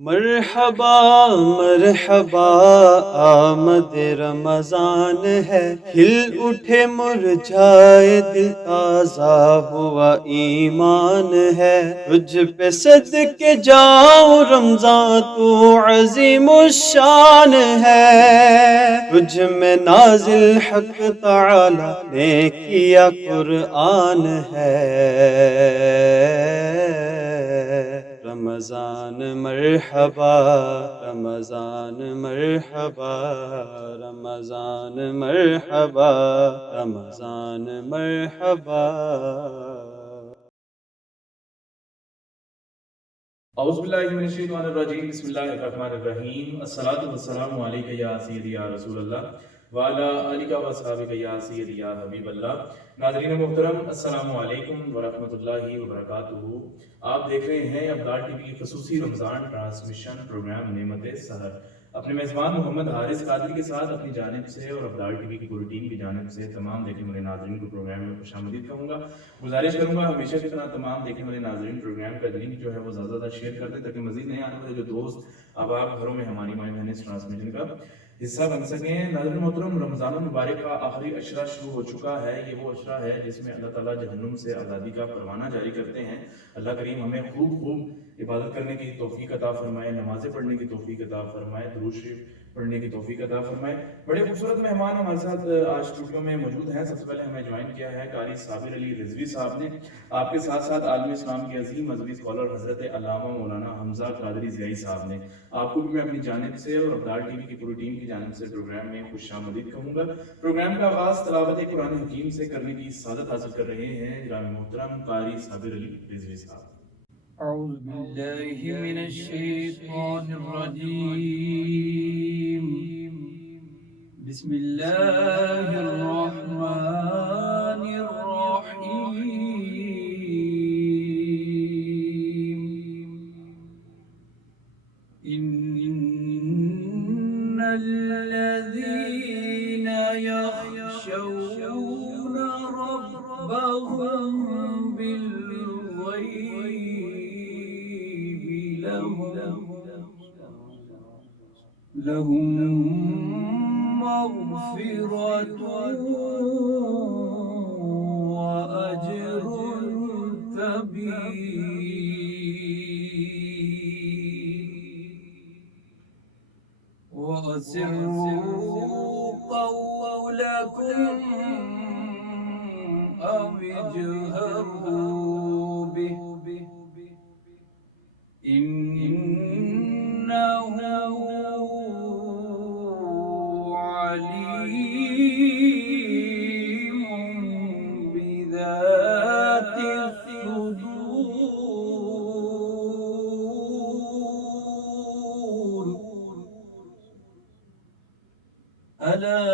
مرحبا مرحبا آمد رمضان ہے، کھل اٹھے مرجھائے دل، تازہ ہوا ایمان ہے۔ تجھ پہ صدقے جاؤں رمضان، تو عظیم الشان ہے۔ تجھ میں نازل حق تعالی نے کیا قرآن ہے۔ رمضان مرحبا رمضان مرحبا رمضان مرحبا رمضان مرحبا۔ اعوذ باللہ من الشیطان الرجیم، بسم اللہ الرحمن الرحیم۔ الصلاۃ والسلام علیک یا سیدی یا رسول اللہ وعلی آلک و اصحابک یا سیدی یا حبیب اللہ۔ ناظرین محترم، السلام علیکم ورحمۃ اللہ وبرکاتہ۔ آپ دیکھ رہے ہیں ابدال ٹی وی کی خصوصی رمضان ٹرانسمیشن پروگرام نعمت سحر۔ اپنے میزبان محمد حارث قادری کے ساتھ اپنی جانب سے اور ابدال ٹی وی کی پوری ٹیم کی جانب سے تمام دیکھنے والے ناظرین کو پروگرام میں خوش آمدید کہوں گا۔ گزارش کروں گا ہمیشہ کی طرح تمام دیکھنے والے ناظرین پروگرام کا لنک جو ہے وہ زیادہ زیادہ شیئر کر دیں، تاکہ مزید نئے آنے والے جو دوست احباب گھروں میں ہماری مائیں بہنیں اس ٹرانسمیشن کا حصہ بن سکیں۔ ناظرین محترم، رمضان المبارک کا آخری عشرہ شروع ہو چکا ہے۔ یہ وہ عشرہ ہے جس میں اللہ تعالیٰ جہنم سے آزادی کا پروانہ جاری کرتے ہیں۔ اللہ کریم ہمیں خوب عبادت کرنے کی توفیق عطا فرمائے، نمازیں پڑھنے کی توفیق عطا فرمائے، درود شریف پڑھنے کی توفیق عطا فرمائے۔ بڑے خوبصورت مہمان ہمارے ساتھ آج اسٹوڈیو میں موجود ہیں۔ سب سے پہلے ہمیں جوائن کیا ہے قاری صابر علی رضوی صاحب نے۔ آپ کے ساتھ ساتھ عالم اسلام کے عظیم مذہبی اسکالر حضرت علامہ مولانا حمزہ قادری ضیائی صاحب نے۔ آپ کو بھی میں اپنی جانب سے اور ابدال ٹی وی کی پوری ٹیم کی جانب سے پروگرام میں خوش آمدید کہوں گا۔ پروگرام کا آغاز تلاوت قرآن حکیم سے کرنے کی سعادت حاصل کر رہے ہیں جناب محترم قاری صابر علی رضوی صاحب۔ اعوذ باللہ من الشیطان الرجیم، بسم اللہ الرحمن الرحیم۔ ان الذین یخشون ربهم بالغیب لهم مغفرة وأجر كبير۔ وأسروا قولكم أو اجهروا به إنه عليم بذات الصدور۔ ألا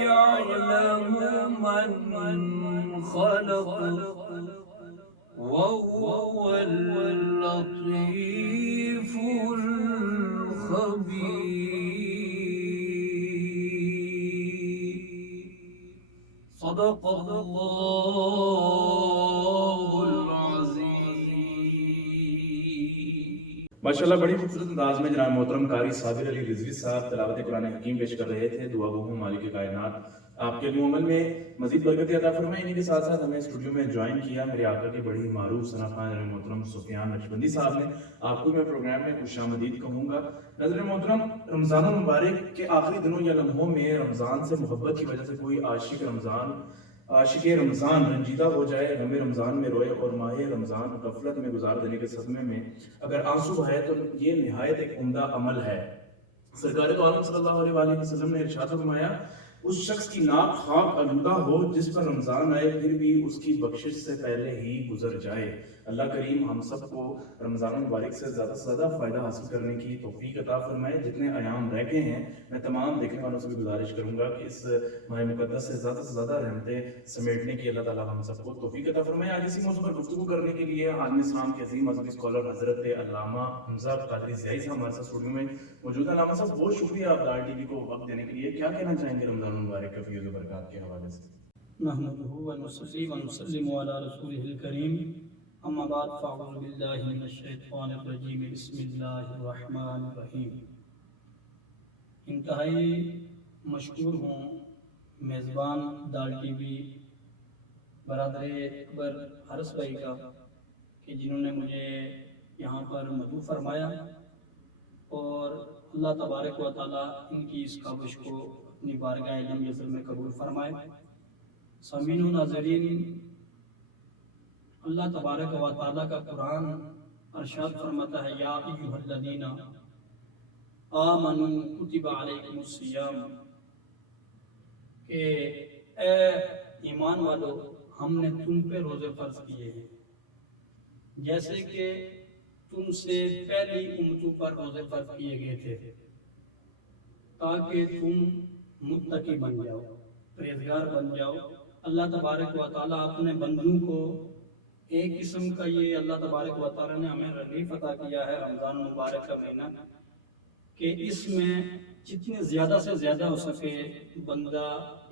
يعلم من خلق وهو اللطيف الخبير۔ صدق الله العظيم۔ ماشاءاللہ بڑی خوبصورت انداز میں جناب محترم قاری صابر علی رضوی صاحب تلاوت قرآن حکیم پیش کر رہے تھے۔ دعا گو ہوں مالک کائنات آپ کے علم و عمل میں مزید برکت عطا فرمائے۔ انہی کے ساتھ ساتھ ہمیں اسٹوڈیو میں جوائن کیا میرے آقا کے بڑی معروف ثنا خواں جناب محترم سفیان نقشبندی صاحب نے۔ آپ کو میں پروگرام میں خوش آمدید کہوں گا۔ ناظرین محترم، رمضان المبارک کے آخری دنوں یا لمحوں میں رمضان سے محبت کی وجہ سے کوئی عاشق رمضان رنجیدہ ہو جائے، غم رمضان میں روئے اور ماہ رمضان غفلت میں گزار دینے کے صدمے میں اگر آنسو بہائے تو یہ نہایت ایک عمدہ عمل ہے۔ سرکار تو عالم صلی اللہ علیہ وآلہ وسلم نے ارشاد فرمایا، اس شخص کی ناک خاک آلودہ ہو جس پر رمضان آئے پھر بھی اس کی بخشش سے پہلے ہی گزر جائے۔ اللہ کریم ہم سب کو رمضان المبارک سے زیادہ فائدہ حاصل کرنے کی توفیق عطا فرمائے۔ جتنے ایام رہ گئے ہیں میں تمام دیکھنے والوں سے بھی گزارش کروں گا کہ اس ماہ مقدس سے زیادہ رحمتیں سمیٹنے کی اللہ تعالیٰ ہم سب کو توفیق عطا فرمائے۔ آج اسی موضوع پر گفتگو کرنے کے لیے عالم اسلام کے عظیم مذہبی اسکالر حضرت علامہ حمزہ قادری ضیائی صاحب ہمارے ساتھ اسٹوڈیو میں موجود ہیں۔ علامہ صاحب بہت شکریہ آپ ابدال ٹی وی کو وقت دینے کے لیے۔ کیا کہنا چاہیں گے رمضان المبارک کا فیض و برکات کے حوالے سے؟ نحمده ونصلي ونسلم على رسوله الكريم، اما بعد فاعوذ باللہ من الشیطان الرجیم بسم اللہ الرحمن الرحیم۔ انتہائی مشکور ہوں میزبان دال ٹی وی برادر اکبر حارث بھائی کا کہ جنہوں نے مجھے یہاں پر مدعو فرمایا، اور اللہ تبارک و تعالیٰ ان کی اس کاوش کو اپنی بارگاہ علم یزر میں قبول فرمائے۔ سامعین و ناظرین، اللہ تبارک و تعالیٰ کا قرآن ارشاد فرماتا ہے یا ایھا الذین آمنوا کتب علیکم الصیام، کہ اے ایمان والو ہم نے تم پہ روزے فرض کیے ہیں جیسے کہ تم سے پہلی امتوں پر روزے فرض کیے گئے تھے، تاکہ تم متقی بن جاؤ، پرہیزگار بن جاؤ۔ اللہ تبارک و تعالیٰ اپنے بندوں کو ایک قسم کا یہ اللہ تبارک و تعالیٰ نے ہمیں ریلیف عطا کیا ہے رمضان مبارک کا مہینہ، کہ اس میں جتنے زیادہ سے زیادہ ہو سکے بندہ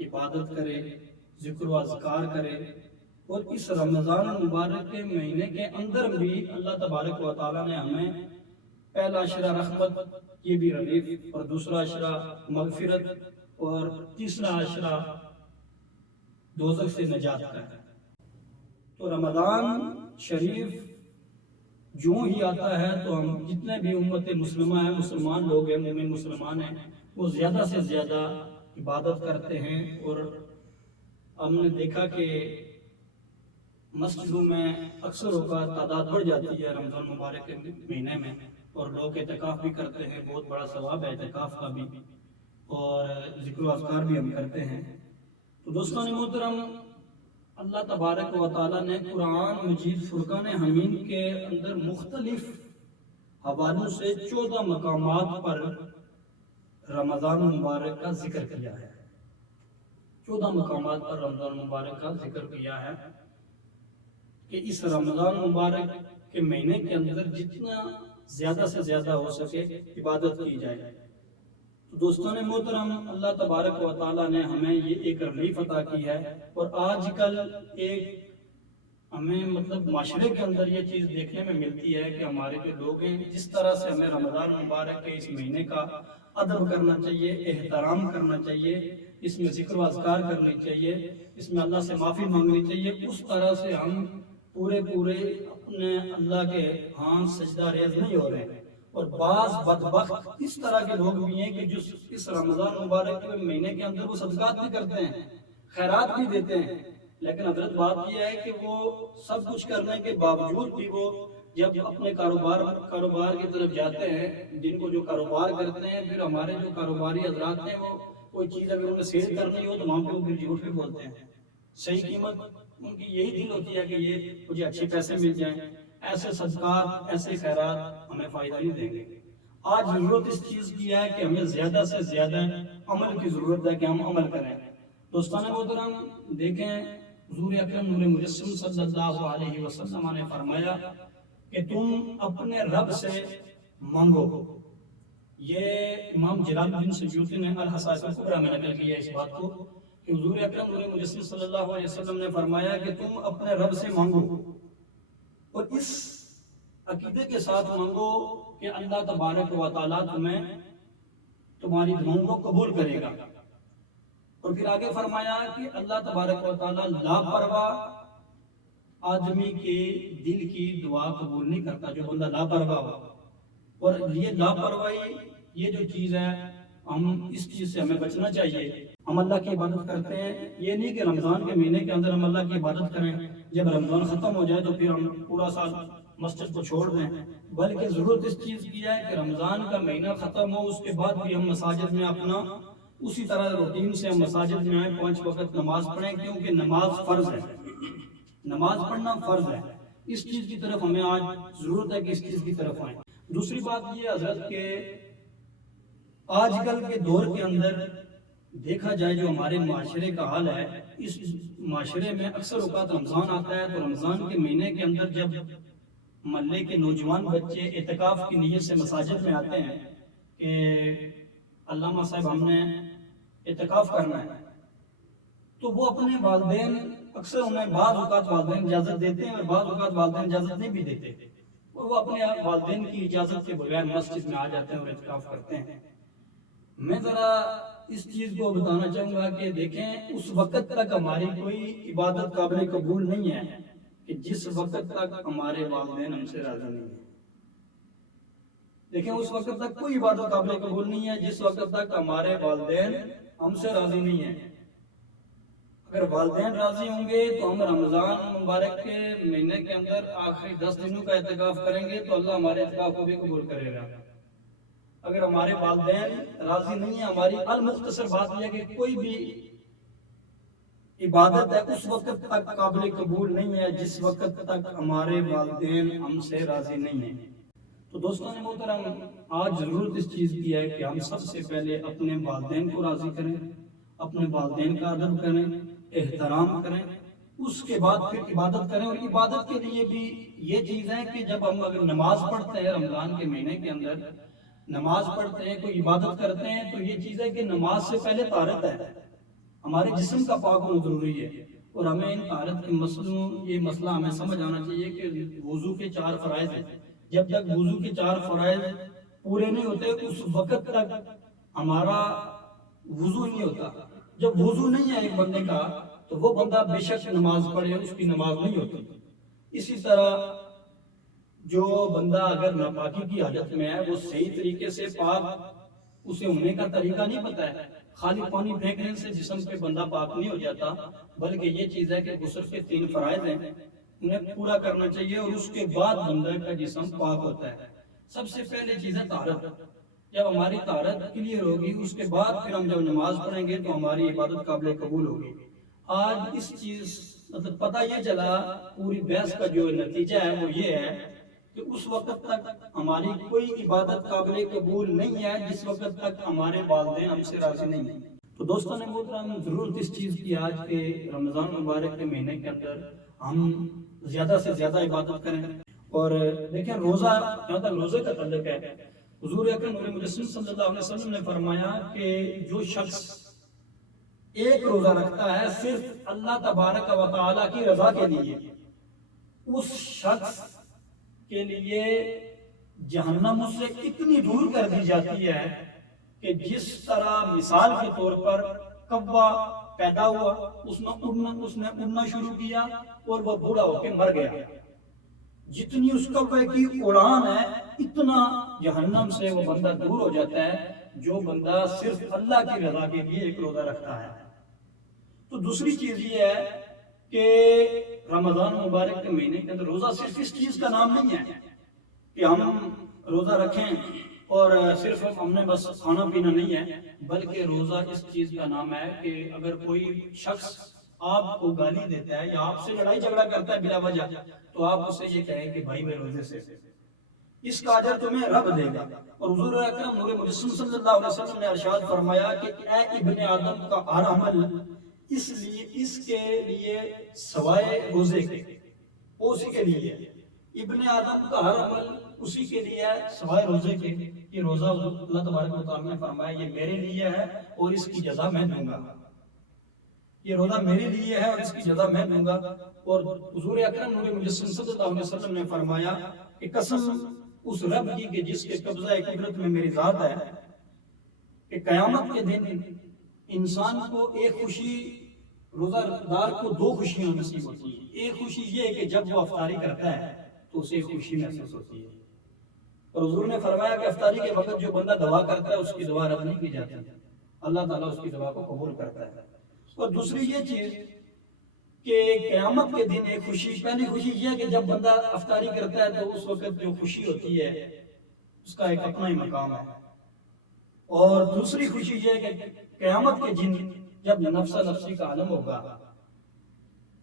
عبادت کرے، ذکر و اذکار کرے، اور اس رمضان مبارک کے مہینے کے اندر بھی اللہ تبارک و تعالیٰ نے ہمیں پہلا عشرہ رحمت یہ بھی ریلیف، اور دوسرا عشرہ مغفرت، اور تیسرا عشرہ دوزخ سے نجات کا ہے۔ تو رمضان شریف جو ہی آتا ہے تو ہم جتنے بھی امت مسلمہ ہیں، مسلمان لوگ ہیں، مومن مسلمان ہیں، وہ زیادہ سے زیادہ عبادت کرتے ہیں۔ اور ہم نے دیکھا کہ مسجدوں میں اکثر اوقات تعداد بڑھ جاتی ہے رمضان مبارک کے مہینے میں، اور لوگ اعتکاف بھی کرتے ہیں، بہت بڑا ثواب ہے اعتکاف کا بھی، اور ذکر و اذکار بھی ہم کرتے ہیں۔ تو دوستان محترم، اللہ تبارک و تعالیٰ نے قرآن مجید فرقان حمید کے اندر مختلف حوالوں سے 14 مقامات پر رمضان مبارک کا ذکر کیا ہے۔ 14 مقامات پر رمضان مبارک کا ذکر کیا ہے کہ اس رمضان مبارک کے مہینے کے اندر جتنا زیادہ سے زیادہ ہو سکے عبادت کی جائے۔ تو دوستان محترم، اللہ تبارک و تعالیٰ نے ہمیں یہ ایک ریلیف عطا کی ہے، اور آج کل ایک ہمیں معاشرے کے اندر یہ چیز دیکھنے میں ملتی ہے کہ ہمارے جو لوگ ہیں، جس طرح سے ہمیں رمضان مبارک کے اس مہینے کا ادب کرنا چاہیے، احترام کرنا چاہیے، اس میں ذکر و اذکار کرنی چاہیے، اس میں اللہ سے معافی مانگنی چاہیے، اس طرح سے ہم پورے اپنے اللہ کے ہاں سجدہ ریز نہیں ہو رہے ہیں۔ اور بعض بدبخت اس طرح کے لوگ بھی ہیں کہ جو اس رمضان مبارک کے مہینے کے اندر وہ صدقات بھی کرتے ہیں، خیرات بھی دیتے ہیں، لیکن حضرت بات یہ ہے کہ وہ سب کچھ کرنے کے باوجود بھی وہ جب اپنے کاروبار کی طرف جاتے ہیں، جن کو جو کاروبار کرتے ہیں، پھر ہمارے جو کاروباری حضرات ہیں، وہ کوئی چیز اگر انہیں سیل کرنی ہو تو وہاں پہ وہ پھر جھوٹ بھی بولتے ہیں۔ صحیح قیمت ان کی یہی دل ہوتی ہے کہ یہ مجھے اچھے پیسے مل جائیں۔ ایسے صدقات، ایسے خیرات ہمیں فائدہ نہیں دیں گے۔ آج ضرورت اس چیز کی ہے کہ ہمیں زیادہ سے زیادہ عمل کی ضرورت ہے کہ ہم عمل کریں۔ دوستان محترم، دیکھیں حضور اکرم نور مجسم صلی اللہ علیہ وسلم نے فرمایا کہ تم اپنے رب سے مانگو۔ یہ امام جلال الدین سیوطی نے الحصائص الکبریٰ میں نقل کیا اس بات کو کہ حضور اکرم نور مجسم صلی اللہ علیہ وسلم نے فرمایا کہ تم اپنے رب سے مانگو، اور اس عقیدے کے ساتھ مانگو کہ اللہ تبارک و تعالیٰ تمہاری دعاؤں کو قبول کرے گا۔ اور پھر آگے فرمایا کہ اللہ تبارک و تعالیٰ لاپرواہ آدمی کے دل کی دعا قبول نہیں کرتا، جو بندہ لاپرواہ ہو۔ اور یہ لاپرواہی یہ جو چیز ہے، ہم اس چیز سے ہمیں بچنا چاہیے۔ ہم اللہ کی عبادت کرتے ہیں، یہ نہیں کہ رمضان کے مہینے کے اندر ہم اللہ کی عبادت کریں، جب رمضان ختم ہو جائے تو پھر ہم پورا سال مسجد کو چھوڑ دیں، بلکہ ضرورت اس چیز کی ہے کہ رمضان کا مہینہ ختم ہو، اس کے بعد بھی ہم مساجد میں اپنا اسی طرح روٹین سے ہم مساجد میں آئیں، 5 وقت نماز پڑھیں، کیونکہ نماز فرض ہے، نماز پڑھنا فرض ہے۔ اس چیز کی طرف ہمیں آج ضرورت ہے کہ اس چیز کی طرف آئیں۔ دوسری بات یہ حضرت کہ آج کل کے دور کے اندر دیکھا جائے جو ہمارے معاشرے کا حال ہے، اس معاشرے میں اکثر اوقات رمضان آتا ہے تو رمضان کے مہینے کے اندر جب محلے کے نوجوان بچے اعتکاف کی نیت سے مساجد میں آتے ہیں کہ علامہ صاحب ہم نے اعتکاف کرنا ہے، تو وہ اپنے والدین اکثر انہیں بعض اوقات والدین اجازت دیتے ہیں اور بعض اوقات والدین اجازت نہیں بھی دیتے، اور وہ اپنے والدین کی اجازت کے بغیر مسجد میں آ جاتے ہیں اور اعتکاف کرتے ہیں۔ میں ذرا اس چیز کو بتانا چاہوں گا کہ دیکھیں اس وقت تک ہماری کوئی عبادت قابل قبول نہیں ہے کہ جس وقت تک ہمارے والدین ہم سے راضی نہیں ہیں۔ دیکھیں اس وقت تک کوئی عبادت قابل قبول نہیں ہے جس وقت تک ہمارے والدین ہم سے راضی نہیں ہیں۔ اگر والدین راضی ہوں گے تو ہم رمضان مبارک کے مہینے کے اندر آخری 10 دنوں کا اعتکاف کریں گے تو اللہ ہمارے اعتکاف کو بھی قبول کرے گا۔ اگر ہمارے والدین راضی نہیں ہیں، ہماری المختصر بات یہ ہے کہ کوئی بھی عبادت ہے اس وقت تک قابل قبول نہیں ہے جس وقت تک ہمارے والدین ہم سے راضی نہیں ہیں۔ تو دوستان محترم، آج ضرورت اس چیز کی ہے کہ ہم سب سے پہلے اپنے والدین کو راضی کریں، اپنے والدین کا ادب کریں، احترام کریں، اس کے بعد پھر عبادت کریں۔ اور عبادت کے لیے بھی یہ چیز ہے کہ جب ہم اگر نماز پڑھتے ہیں رمضان کے مہینے کے اندر، نماز پڑھتے ہیں، کوئی عبادت کرتے ہیں، تو یہ چیز ہے کہ نماز سے پہلے طہارت ہے، ہمارے جسم کا پاک ہونا ضروری ہے۔ اور ہمیں ان طہارت کے مسئلوں، یہ مسئلہ ہمیں سمجھ آنا چاہیے کہ وضو کے 4 فرائض ہیں، جب تک وضو کے 4 فرائض پورے نہیں ہوتے اس وقت تک ہمارا وضو نہیں ہوتا۔ جب وضو نہیں ہے ایک بندے کا تو وہ بندہ بے شک نماز پڑھے اس کی نماز نہیں ہوتی۔ اسی طرح جو بندہ اگر ناپاکی کی حالت میں ہے وہ صحیح طریقے سے پاک اسے ہونے کا طریقہ نہیں پتہ ہے، خالی پانی پھینکنے سے جسم پہ بندہ پاک نہیں ہو جاتا، بلکہ یہ چیز ہے کہ غسل کے 3 فرائض ہیں، انہیں پورا کرنا چاہیے اور اس کے بعد بندہ کا جسم پاک ہوتا ہے۔ سب سے پہلے چیز ہے طہارت۔ جب ہماری طہارت کلیئر ہوگی اس کے بعد پھر ہم جب نماز پڑھیں گے تو ہماری عبادت قابل قبول ہوگی۔ آج اس چیز مطلب پتہ یہ چلا، پوری بحث کا جو نتیجہ ہے وہ یہ ہے کہ اس وقت تک ہماری کوئی عبادت قابل قبول نہیں ہے جس وقت تک ہمارے والدین ہم سے راضی نہیں ہیں۔ تو دوستان محترم، ضرورت اس چیز کی آج کے رمضان مبارک کے مہینے کے اندر ہم زیادہ سے زیادہ عبادت کریں۔ اور دیکھیں روزہ، جہاں تک روزے کا تعلق ہے، حضور اکرم نور مجسم صلی اللہ علیہ وسلم نے فرمایا کہ جو شخص ایک روزہ رکھتا ہے صرف اللہ تبارک و تعالیٰ کی رضا کے لیے، اس شخص کے لیے جہنم اس سے اتنی دور کر دی جاتی ہے کہ جس طرح مثال کے طور پر کوا پیدا ہوا، اس نے اڑنا شروع کیا اور وہ بوڑھا ہو کے مر گیا، جتنی اس کوے کی اڑان ہے اتنا جہنم سے وہ بندہ دور ہو جاتا ہے جو بندہ صرف اللہ کی رضا کے لیے ایک روزہ رکھتا ہے۔ تو دوسری چیز یہ ہے کہ رمضان مبارک کے مہینے کے اندر روزہ صرف اس چیز کا نام نہیں ہے کہ ہم روزہ رکھیں اور صرف ہم نے بس کھانا پینا نہیں ہے، بلکہ روزہ اس چیز کا نام ہے کہ اگر کوئی شخص آپ کو گالی دیتا ہے یا آپ سے لڑائی جھگڑا کرتا ہے بلا وجہ تو آپ اسے یہ کہیں کہ بھائی میں روزے سے، اس کا اجر تمہیں رب دے گا۔ اور حضور اکرم نور مجسم صلی اللہ علیہ وسلم نے ارشاد فرمایا کہ اے ابن آدم کا ہر عمل اس کے لیے سوائے روزے کے، اسی کے لیے ابن آدم کا ہر عمل اسی کے لیے ہے سوائے روزے کے۔ یہ روزہ اللہ تبارک و تعالیٰ نے فرمایا یہ میرے لیے ہے اور اس کی جزا میں دوں گا، یہ روزہ میرے لیے ہے اور اس کی جزا میں دوں گا۔ اور حضور اکرم نور مجسم صلی اللہ علیہ وسلم نے فرمایا کہ قسم اس رب کی کہ جس کے قبضہ قدرت میں میری ذات ہے، کہ قیامت کے دن انسان کو ایک خوشی، روزہ دار کو 2 خوشیاں نصیب ہوتی ہیں۔ ایک خوشی یہ ہے کہ جب وہ افطاری کرتا ہے تو اسے خوشی محسوس ہوتی ہے، اور حضور نے فرمایا کہ افطاری کے وقت جو بندہ دعا کرتا ہے اس کی دعا رد نہیں کی جاتی، اللہ تعالیٰ اس کی دعا کو قبول کرتا ہے۔ اور دوسری یہ چیز کہ قیامت کے دن ایک خوشی، پہلی خوشی یہ ہے کہ جب بندہ افطاری کرتا ہے تو اس وقت جو خوشی ہوتی ہے اس کا ایک اپنا ہی مقام ہے، اور دوسری خوشی یہ ہے کہ قیامت کے دن جب نفسا نفسی کا عالم ہوگا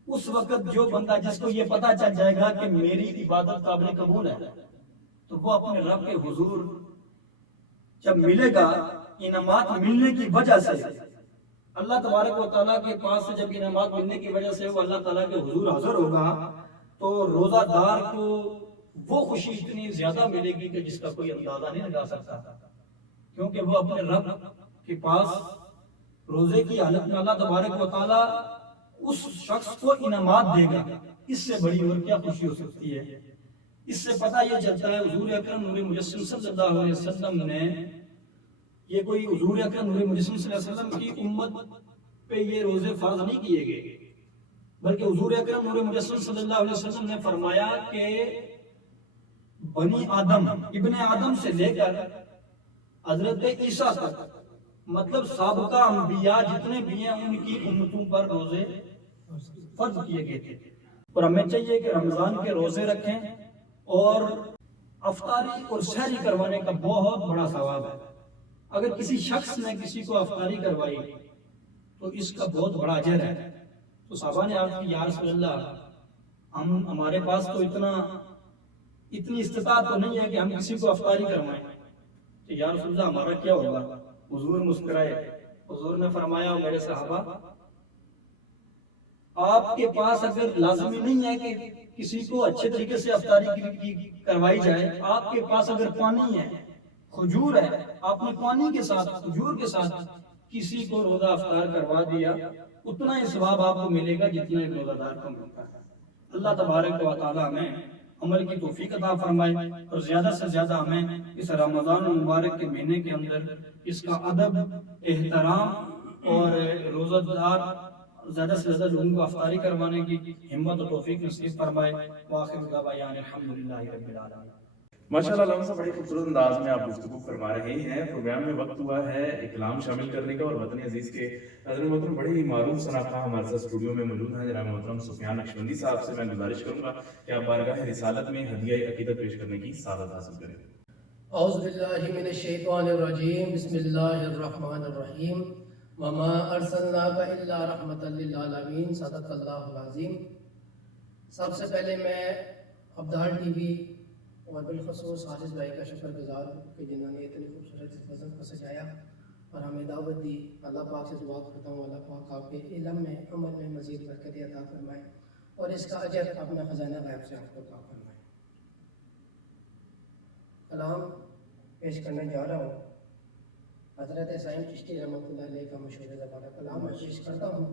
اس وقت جو بندہ جس کو یہ پتا چل جائے گا کہ میری عبادت قابل قبول ہے تو وہ اپنے رب کے حضور جب ملے گا، انعامات ملنے کی وجہ سے اللہ تبارک و تعالیٰ کے پاس سے جب انعامات ملنے کی وجہ سے وہ اللہ تعالیٰ کے حضور حاضر ہوگا تو روزہ دار کو وہ خوشی اتنی زیادہ ملے گی کہ جس کا کوئی اندازہ نہیں لگا سکتا، کیونکہ وہ اپنے رب کے پاس روزے کی حالت میں اللہ تبارک و تعالیٰ اس شخص کو انعامات دے گا، اس سے بڑی اور کیا خوشی ہو سکتی ہے؟ اس سے پتہ یہ چلتا ہے حضور اکرم نور مجسم صلی اللہ علیہ وسلم نے، یہ کوئی حضور اکرم نور مجسم صلی اللہ علیہ وسلم کی امت پہ یہ روزے فرض نہیں کیے گئے، بلکہ حضور اکرم نور مجسم صلی اللہ علیہ وسلم نے فرمایا کہ بنی آدم، ابن آدم سے لے کر حضرت عیسیٰ تک، مطلب سابقہ انبیاء جتنے بھی ہیں ان کی امتوں پر روزے فرض کیے گئے تھے۔ اور ہمیں چاہیے کہ رمضان کے روزے رکھیں، اور افطاری اور سحری کروانے کا بہت بڑا ثواب ہے۔ اگر کسی شخص نے کسی کو افطاری کروائی تو اس کا بہت بڑا اجر ہے۔ تو صحابہ نے عرض کی یا رسول اللہ، ہمارے پاس تو اتنی استطاعت تو نہیں ہے کہ ہم کسی کو افطاری کروائیں، تو یا رسول اللہ ہمارا کیا ہوگا؟ حضور مسکرائے، حضور نے فرمایا میرے صحابہ، آپ کے پاس اگر لازمی نہیں ہے کہ کسی کو اچھے طریقے سے افطاری کروائی جائے، آپ کے پاس اگر پانی ہے، کھجور ہے، آپ نے پانی کے ساتھ، کھجور کے ساتھ کسی کو روزہ افطار کروا دیا، اتنا ہی ثواب آپ کو ملے گا جتنا ایک روزہ دار کو ملتا ہے۔ اللہ تبارک و تعالی ہمیں عمل کی توفیق عطا فرمائے، اور زیادہ سے زیادہ ہمیں اس رمضان المبارک کے مہینے کے اندر اس کا ادب، احترام اور روزہ دار زیادہ سے زیادہ لوگوں کو افطاری کروانے کی ہمت و توفیق نصیب فرمائے۔ وآخر دعوانا الحمدللہ رب العالمین۔ ماشاءاللہ علامہ صاحب بڑے خوبصورت انداز میں آپ گفتگو فرما رہے ہیں۔ پروگرام میں وقت ہوا ہے ایک کلام شامل کرنے کا، اور وطن عزیز کے حضرت محترم بڑے ہی معروف صنعتکار ہمارے ساتھ اسٹوڈیو میں موجود ہیں، جناب محترم سفیان نقشبندی صاحب سے میں گزارش کروں گا کہ آپ بارگاہ رسالت میں ہدیہ عقیدت پیش کرنے کی سعادت حاصل کریں۔ اعوذ باللہ من الشیطان الرجیم، بسم اللہ الرحمن الرحیم، وما ارسلناک الا رحمۃ للعالمین، صدق اللہ العظیم۔ سب سے پہلے میں ابدال ٹی وی اور بالخصوص حافظ بھائی کا شکر گزار ہوں کہ جنہوں نے اتنی خوبصورت نظم کو سجایا اور ہمیں دعوت دی۔ اللہ پاک سے دعا کرتا ہوں اللہ پاک آپ کے علم میں، عمل میں مزید برکت عطا فرمائے، اور اس کا اجر اپنا خزانہ غیب سے آپ کو عطا فرمائے۔ کلام پیش کرنے جا رہا ہوں، حضرت سائن چشتی رحمۃ اللہ علیہ کا مشہور زبانہ کلام میں پیش کرتا ہوں۔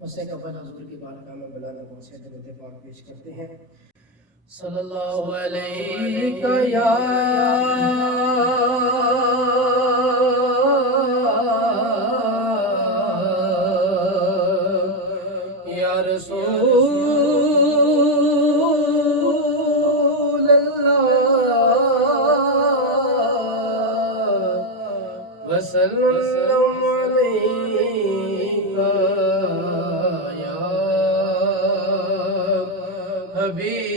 اس سے قبل حضور کی بارگاہ میں بلند آواز سے درود پاک پیش کرتے ہیں۔ صلی اللہ علیہ یا رسول اللہ وسلم علیکہ یا حبیب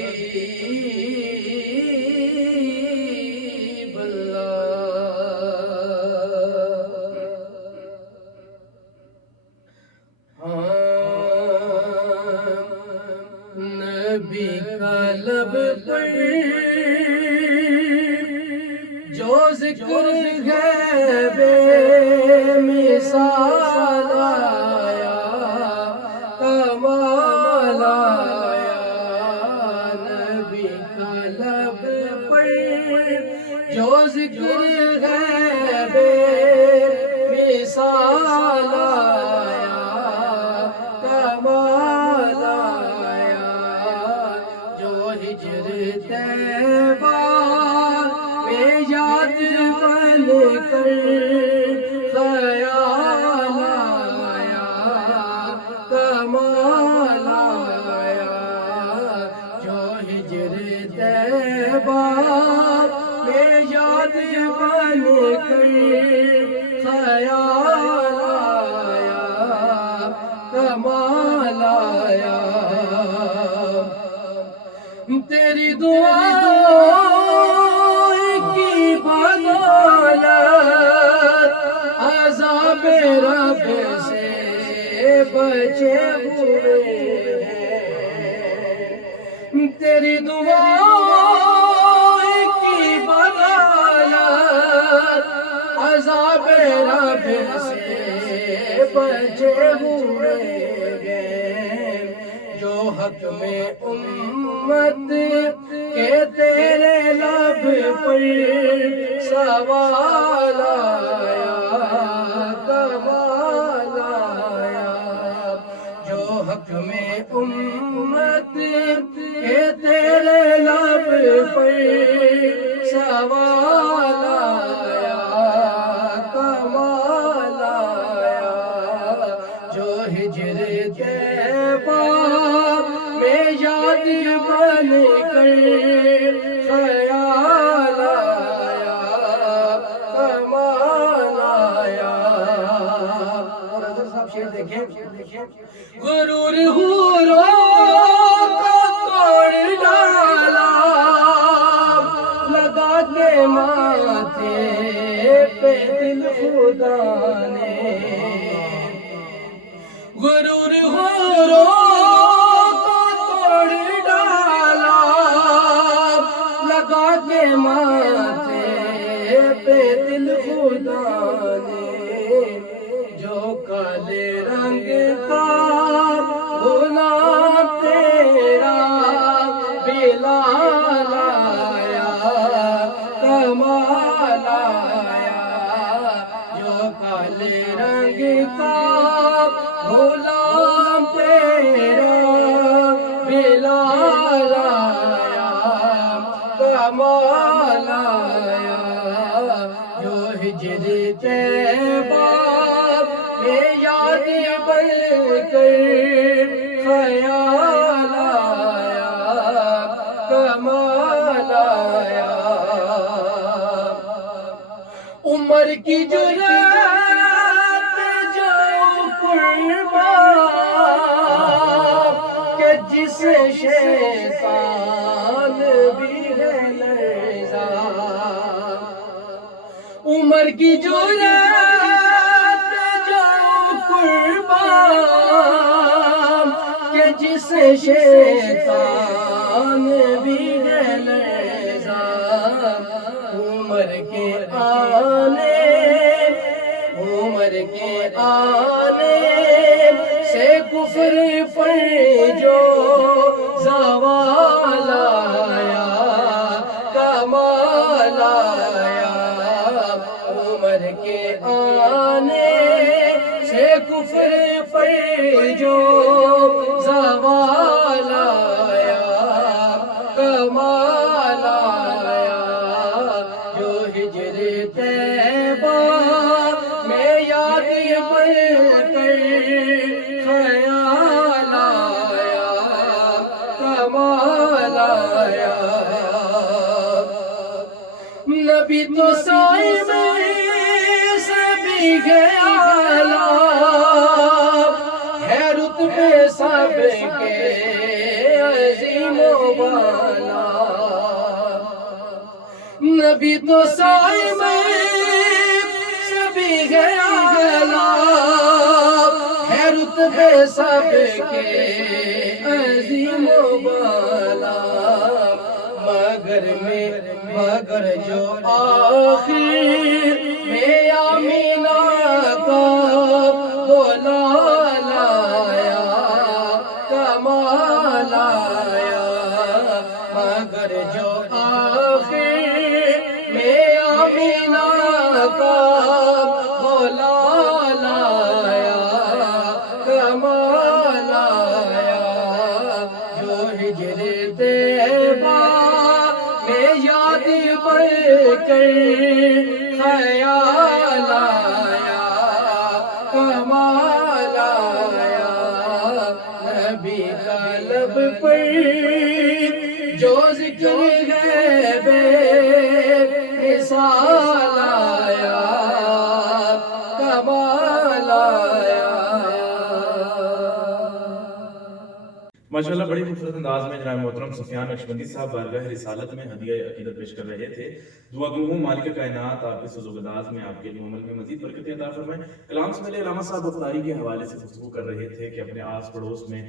نبی کا لب پر جو ذکر ہے بے مثال آیا، کمال آیا۔ نبی کا لب پر جو ذکر ہے بے مثال آیا، کمال آیا۔ جو ہجر طیبہ میں یاد بن کر خیال آیا، کمال آیا۔ جو ہجر طیبہ میں یاد بن کر خیال آیا، کمال آیا۔ تیری دعا کی بدولت عذاب رب سے بچے ہوئے ہیں۔ تیری دعا کی بدولت عذاب رب سے بچے ہوئے ہیں۔ جو حق میں امت کے تیرے لب پر سوال آیا، کمال آیا۔ جو حق پر سوال آیا کمال آیا جو ہجر طیبہ میں یاد بن کر خیال آیا کمال آیا. اور حضرت صاحب شعر دیکھیں غرور حوروں کو توڑ ڈالا لگا کے ماتھے پہ دل خدا نے. غرور حوروں کو توڑ ڈالا لگا کے ماتھے پہ دل خدا نے. جو کالے رنگ کا غلام تیرا بلال آیا کمال آیا. جو کالے رنگ کا غلام تیرا بلال آیا کمال آیا. جو ہجر طیبہ میں یاد بن کر خیال آیا کمال آیا. عمر کی جرأت جاؤ قربان کہ جسے شیطان بھی ہے لرزا. عمر کی جرأت جاؤ قربان کہ جسے شیطان بھی ہے لرزا. عمر کے آنے سے کفر پر جو زوال آیا کمال آیا. عمر کے آنے سے کفر پر جو زوال آیا کمال آیا. جو ہجر طیبہ میں یاد بن کر خیال آیا کمال آیا. نبی تو سائے میں سے بھی گیا ہے رتبے سب کے عظیم و بالا. نبی تو سائے میں سے بھی گیا ہے رتبے سب کے عظیم و بالا. مگر جو آخر میں آمینہ کا بلال آیا کمال آیا. مگر جو آخر میں آمینہ کا بلال آیا کمال آیا. جو ہجر طیبہ میں یاد بن کر خیال آیا کمال آیا. نبی کا لب پر جو ذکر ہے بے مثال آیا کمال آیا. ماشاءاللہ بڑی خوبصورت انداز میں جناب محترم سفیان نقشبندی صاحب بارگاہ رسالت میں ہدیہ عقیدت پیش کر رہے تھے. دعا گو ہوں مالک کائنات آپ کے سوز و گداز میں آپ کے علم و عمل میں مزید برکتیں عطا فرمائیں. کلام سے پہلے علامہ صاحب افطاری کے حوالے سے گفتگو کر رہے تھے کہ اپنے آس پڑوس میں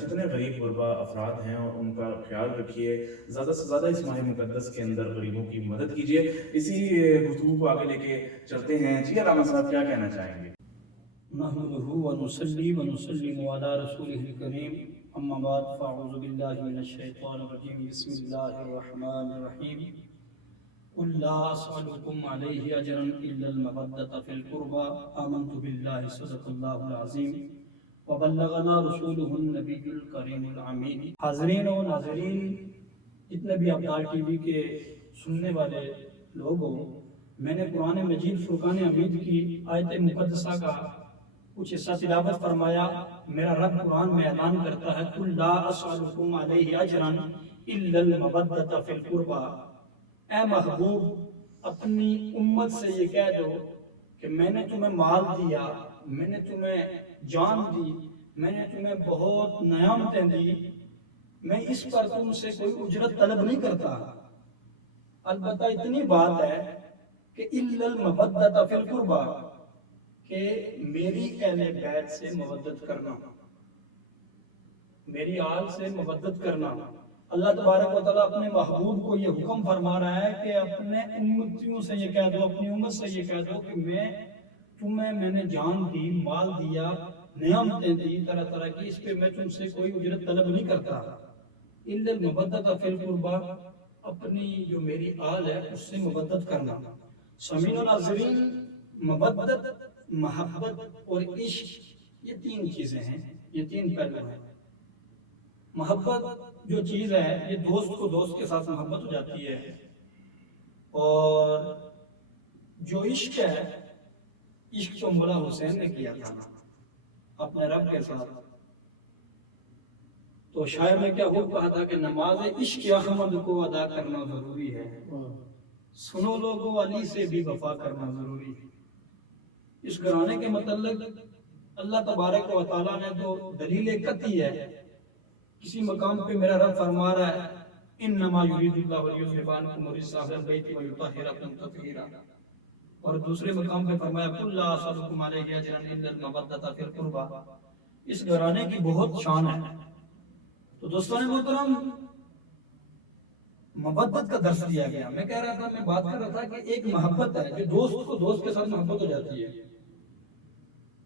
جتنے غریب غربا افراد ہیں ان کا خیال رکھیے، زیادہ سے زیادہ اس ماہ مقدس کے اندر غریبوں کی مدد کیجیے. اسی گفتگو کو آگے لے کے چلتے ہیں. جی علامہ صاحب کیا کہنا چاہیں گے؟ نحمده ونصلي ونسلم على رسوله الكريم اما بعد فاعوذ بالله من الشيطان الرجيم بسم الله الرحمن الرحيم. قل لا اسالكم عليه اجرا الا المودة في القربى آمنت بالله صدق الله العظيم وبلغنا رسوله النبي الكريم الامين. حاضرین و ناظرین، جتنے بھی ابدال ٹی وی کے سننے والے لوگ ہوں، میں نے قرآن مجید فرقان حمید کی آیت مقدسہ کا کچھ حصہ تلاوت فرمایا۔ میرا رب قرآن میں اعلان کرتا ہے قُلْ لَا أَسْأَلُكُمْ عَلَيْهِ أَجْرًا إِلَّا الْمَوَدَّةَ فِي الْقُرْبَى، اے محبوب اپنی امت سے یہ کہہ دو کہ میں نے تمہیں مال دیا، میں نے تمہیں جان دی، میں نے تمہیں بہت نعمتیں دی، میں اس پر تم سے کوئی اجرت طلب نہیں کرتا، البتہ اتنی بات ہے کہ إِلَّا الْمَوَدَّةَ فِي الْقُرْبَى، کہ میری اہل بیت سے مودت کرنا، میری آل سے مودت کرنا۔ اللہ تبارک و تعالیٰ اپنے محبوب کو یہ حکم فرما رہا ہے کہ اپنے امتیوں سے یہ کہہ دو، اپنی امت سے یہ کہہ دو کہ میں نے جان دی، مال دیا، نعمتیں دی طرح طرح کی، اس پہ میں تم سے کوئی اجرت طلب نہیں کرتا۔ الا المودۃ فی القربى، اپنی جو میری آل ہے اس سے مودت کرنا۔ سامعین و ناظرین، مودت، محبت اور عشق یہ تین چیزیں ہیں، یہ تین پہلو ہیں۔ محبت جو چیز ہے یہ دوست کو دوست کے ساتھ محبت ہو جاتی ہے، اور جو عشق ہے، عشق تو مولا حسین نے کیا تھا اپنے رب کے ساتھ۔ تو شاعر نے کیا خوب کہا تھا کہ نماز عشق احمد کو ادا کرنا ضروری ہے، سنو لوگوں علی سے بھی وفا کرنا ضروری ہے۔ اس گھرانے کے متعلق اللہ تبارک و تعالیٰ نے تو دلیل قطعی ہے، کسی مقام پہ میرا رب فرما رہا ہے انما یرید اللہ لیذھب عنکم الرجس اہل البیت ویطہرکم تطہیرا، اور دوسرے مقام پہ فرمایا قل لا اسألکم علیہ اجرا الا المودۃ فی القربى۔ اس گھرانے کی بہت شان ہے۔ تو دوستان محترم، محبت کا درس دیا گیا۔ میں کہہ رہا تھا، میں بات کر رہا تھا کہ ایک محبت ہے جو دوست کو دوست کے ساتھ محبت ہو جاتی ہے،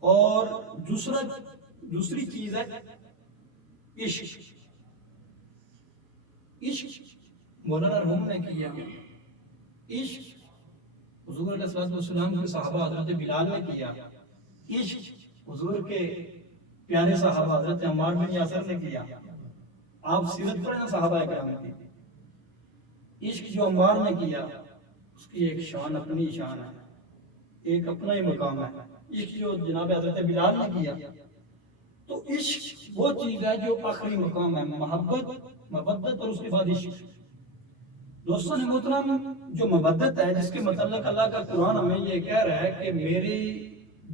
اور دوسری چیز ہے عشق۔ عشق مولانا روم نے کیا، عشق حضور علیہ السلام کے صحابہ حضرت بلال نے کیا، عشق حضور کے پیارے صحابہ حضرت عمار بن یاسر نے کیا۔ آپ سیرت پڑھیں صحابہ کرام کی، عشق جو عمار نے کیا اس کی ایک شان، اپنی شان ہے، ایک اپنا ہی مقام ہے۔ عشق جو جناب حضرت بلال نے کیا، تو عشق وہ چیز ہے جو آخری مقام ہے، محبت، مودت اور اس کے بعد عشق۔ دوستان محترم، جو مودت ہے جس کے متعلق اللہ کا قرآن ہمیں یہ کہہ رہا ہے کہ میری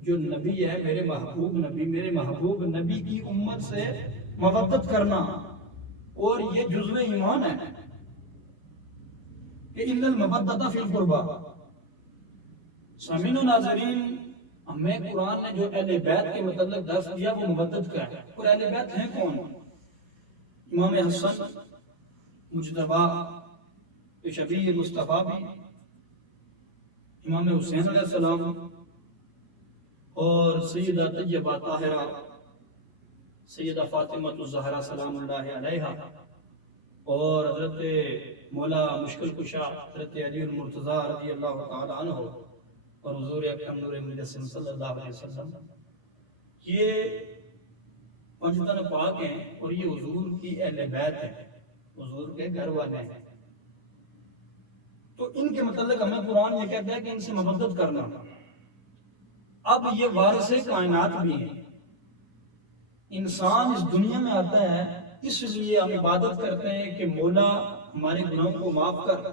جو نبی ہے، میرے محبوب نبی کی امت سے مودت کرنا، اور یہ جزو ایمان ہے کہ الا المودۃ فی القربى۔ سامعین و ناظرین، ہمیں قرآن نے جو اہل بیت کے متعلق درس دیا وہ مودت کا ہے، اور اہل بیت ہیں کون؟ امام حسن مجتبی شبیہ مصطفیٰ بھی، امام حسین علیہ السلام، اور سیدہ طیبہ طاہرہ سیدہ فاطمہ الزہرا سلام اللہ علیہا، اور حضرت مولا مشکل کشا حضرت علی المرتضیٰ رضی اللہ تعالی عنہ، اور حضور اکرم نور مجسم صلی اللہ علیہ وسلم۔ یہ پنجتن پاک ہیں، اور یہ حضور کی اہل بیت ہیں، حضور کے گھر والے ہیں۔ تو ان کے متعلق ہمیں قرآن یہ کہتا ہے کہ ان سے مودت کرنا۔ اب یہ وارث کائنات بھی ہیں، انسان اس دنیا میں آتا ہے اس لیے ہم عبادت کرتے ہیں کہ مولا ہمارے گناہوں کو معاف کر،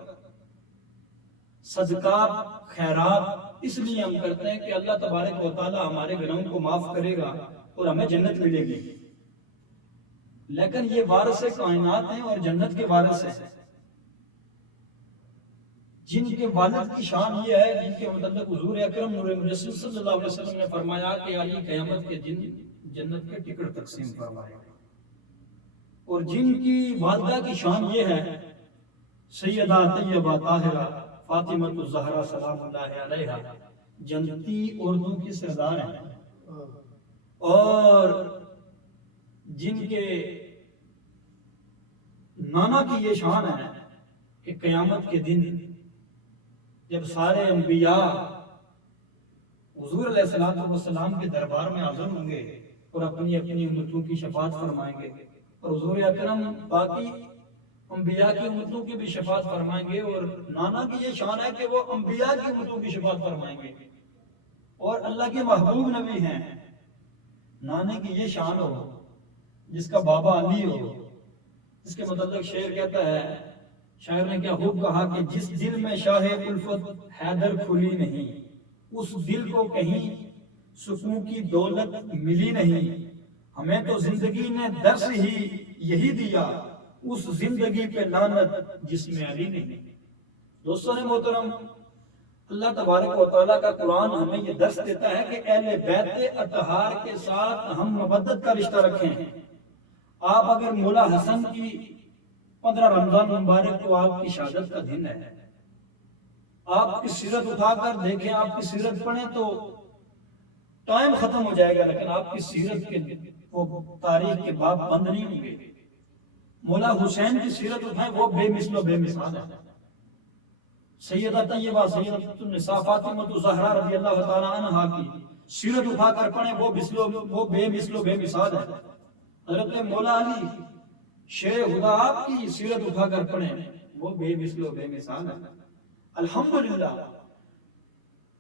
صدقات خیرات اس لیے ہم کرتے ہیں کہ اللہ تبارک و تعالی ہمارے گناہوں کو معاف کرے گا اور ہمیں جنت ملے گی۔ لیکن یہ وارث کائنات ہیں اور جنت کے وارث ہیں، جن کے والد کی شان یہ ہے، جن کے متعلق حضور اکرم نور مجسم صلی اللہ علیہ وسلم نے فرمایا کہ علی قیامت کے دن جنت کے ٹکٹ تقسیم فرمائے گا، اور جن کی والدہ کی شان یہ ہے سیدہ طیبہ طاہرہ فاطمہ الزہرا سلام اللہ علیہا، جنتی عورتوں کی سردار ہیں، اور جن کے نانا کی یہ شان ہے کہ قیامت کے دن جب سارے انبیاء حضور علیہ السلام کے دربار میں حاضر ہوں گے اور اپنی اپنی امتوں کی شفاعت فرمائیں گے، اور حضور اکرم باقی انبیاء کی امتوں کی بھی شفاعت فرمائیں گے، اور نانا کی یہ شان ہے کہ وہ انبیاء کی امتوں کی شفاعت فرمائیں گے اور اللہ کے محبوب نبی ہیں۔ نانے کی یہ شان ہو جس کا بابا علی ہو، اس کے متعلق شعر کہتا ہے، شاعر نے کیا خوب کہا کہ جس دل میں شاہ الفت حیدر کھلی نہیں، اس دل کو کہیں سکون کی دولت ملی نہیں، ہمیں تو زندگی نے درس ہی یہی دیا، اس زندگی پہ لعنت جس میں علی نہیں۔ دوستوں نے محترم، اللہ تبارک و تعالیٰ کا قرآن ہمیں یہ درس دیتا ہے کہ اہل بیت اطہار کے ساتھ ہم مودت کا رشتہ رکھیں۔ آپ اگر مولا حسن کی 15 رمضان مبارک کو آپ کی شہادت کا دن ہے، آپ کی سیرت اٹھا کر دیکھیں، آپ کی سیرت پڑھیں تو ٹائم ختم ہو جائے گا، لیکن آپ کی سیرت کے وہ تاریخ کے باب بند نہیں ہوں گے۔ مولا حسین کی سیرت اٹھائیں، وہ بے مثل و بے مثال ہے۔ سیدہ طیبہ سیدۃ النساء فاطمہ الزہرا رضی اللہ تعالی عنہا کی سیرت اٹھا کر پڑھیں، وہ بے مثل و بے مثال ہے۔ حضرت مولا علی شیر خدا آپ کی سیرت اٹھا کر پڑھیں، وہ بے مثل و بے مثال ہے۔ الحمدللہ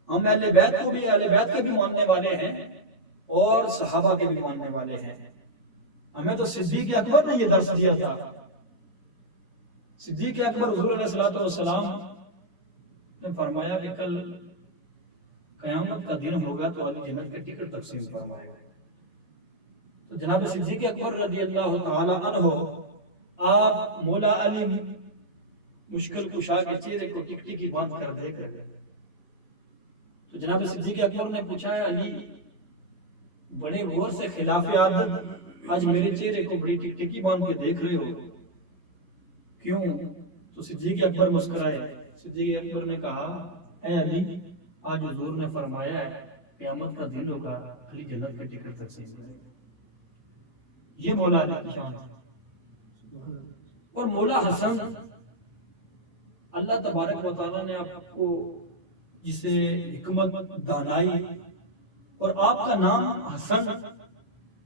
ہم اہل بیت کو بھی، اہل بیت کے بھی ماننے والے ہیں اور صحابہ کے بھی ماننے والے ہیں۔ ہمیں تو صدیق اکبر نے یہ درس دیا تھا۔ صدیق اکبر حضور علیہ الصلوۃ والسلام نے فرمایا کہ کل قیامت کا دن ہوگا تو علی جنت کے ٹکٹ تقسیم فرمائے گا۔ تو جناب صدیق اکبر رضی اللہ تعالی عنہ آپ مولا علی مشکل کشا کے چہرے کو ٹکٹی کی باندھ کر دیکھ رہے تھے۔ تو جناب صدیق اکبر نے پوچھا ہے علی بڑے غور سے خلاف عادت آج میرے چہرے کو بڑی ٹکٹکی باندھ کے دیکھ رہے ہو، کیوں؟ تو صدیق اکبر مسکرائے۔ صدیق اکبر نے کہا اے علی، آج حضور نے فرمایا ہے قیامت کا دن ہوگا، علی جنت کے ٹکٹ تقسیم کرے گا۔ یہ مولا علی کی شان ہے۔ اور مولا حسن، اللہ تبارک و تعالیٰ نے آپ کو جسے حکمت، دانائی، اور آپ کا نام حسن،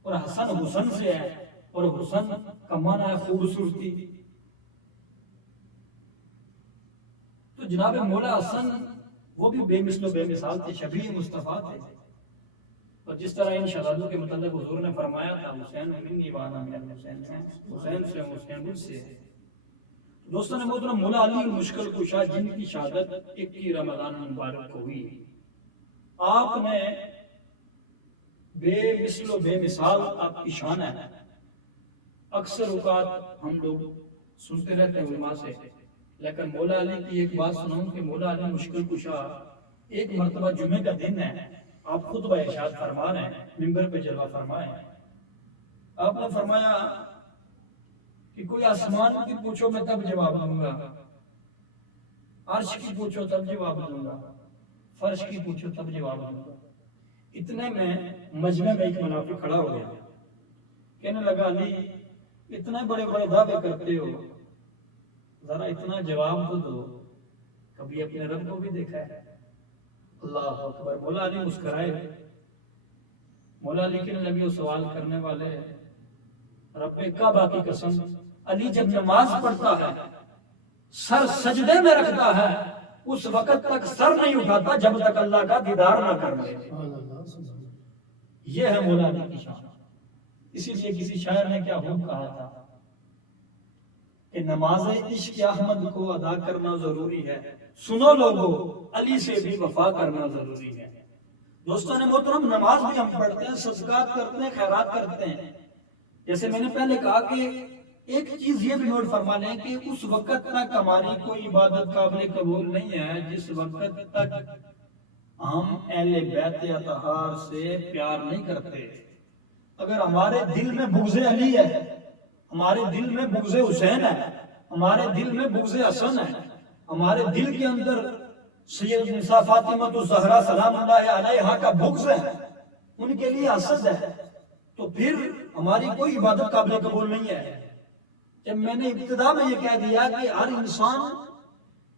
اور حسن حسن سے ہے، اور حسن کا معنی ہے خوبصورتی۔ تو جناب مولا حسن وہ بھی بے مثل و بے مثال تھے، شبیہ مصطفیٰ تھے۔ اور جس طرح ان شہادتوں کے متعلق حضور نے فرمایا تھا حسین منی وانا من حسین، حسین سے حسین مجھ سے۔ دوستوں نے محترم، مولا علی مشکل کشا جن کی شہادت 21 رمضان مبارک کو ہوئی، آپ نے بے مثل و بے مثال آپ کی شان ہے۔ اکثر اوقات ہم لوگ سنتے رہتے ہیں علماء سے، لیکن مولا علی کی ایک بات سناؤں کہ مولا علی مشکل کشا ایک مرتبہ جمعے کا دن ہے، آپ خطبہ ارشاد فرما رہے ہیں، منبر پہ جلوہ فرمائے، آپ نے فرمایا کہ کوئی آسمان کی پوچھو میں تب جواب دوں گا، عرش کی پوچھو تب جواب دوں گا، فرش کی پوچھو تب جواب دوں گا۔ اتنے میں مجمع میں ایک منافق کھڑا ہو گیا، کہنے لگا علی اتنے بڑے بڑے دعوے کرتے ہو، ذرا اتنا جواب تو دو، کبھی اپنے رب کو بھی دیکھا ہے؟ اللہ اکبر۔ مولا علی مسکرائے۔ مولا علی کہنے لگے وہ سوال کرنے والے، رب کعبہ کی قسم، علی جب نماز پڑھتا ہے سر سجدے میں رکھتا ہے، اس وقت تک سر نہیں اٹھاتا جب تک اللہ کا دیدار نہ کر لے۔ یہ ہے مولا علی کی شان۔ اسی لیے کسی شاعر نے کیا خوب کہا تھا کہ نماز عشق احمد کو ادا کرنا ضروری ہے، سنو لوگو علی سے بھی وفا کرنا ضروری ہے۔ دوستان محترم، نماز بھی ہم پڑھتے ہیں، صدقات کرتے ہیں، خیرات کرتے ہیں۔ جیسے میں نے پہلے کہا کہ ایک چیز یہ بھی نوٹ فرما لیں کہ اس وقت تک ہماری کوئی عبادت قابل قبول نہیں ہے جس وقت تک ہم اہل بیت اطہار سے پیار نہیں کرتے۔ اگر ہمارے دل میں بغض علی ہے، ہمارے دل میں بغض حسین ہے، ہمارے دل میں بغض حسن ہے، ہمارے دل کے اندر سید نساء فاطمہ الزہرا سلام اللہ علیہا کا بغض ہے، ان کے لیے حسد ہے، تو پھر ہماری کوئی عبادت قابل قبول نہیں ہے۔ جب میں نے ابتدا میں یہ کہہ دیا کہ ہر انسان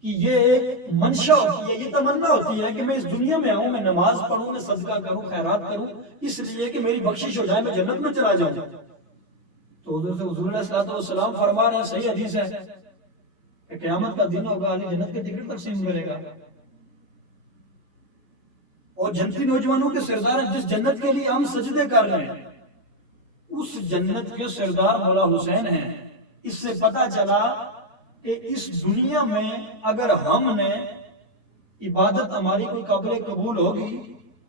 کی یہ ایک منشا ہوتی ہے، یہ تمنا ہوتی ہے کہ میں اس دنیا میں آؤں، میں نماز پڑھوں، میں صدقہ کروں، خیرات کروں، اس لیے کہ میری بخشش ہو جائے، میں جنت میں چلا جاؤں۔ تو حضور علیہ الصلوۃ والسلام فرما رہے ہیں، صحیح حدیث ہے کہ قیامت کا دن ہوگا، علی جنت کے ٹکٹ تقسیم کرے گا، اور جنتی نوجوانوں کے سردار ہیں، جس جنت کے لیے ہم سجدے کر رہے ہیں اس جنت کے سردار مولا حسین ہیں۔ اس سے پتہ چلا کہ اس دنیا میں اگر ہم نے عبادت ہماری کوئی قابل قبول ہوگی،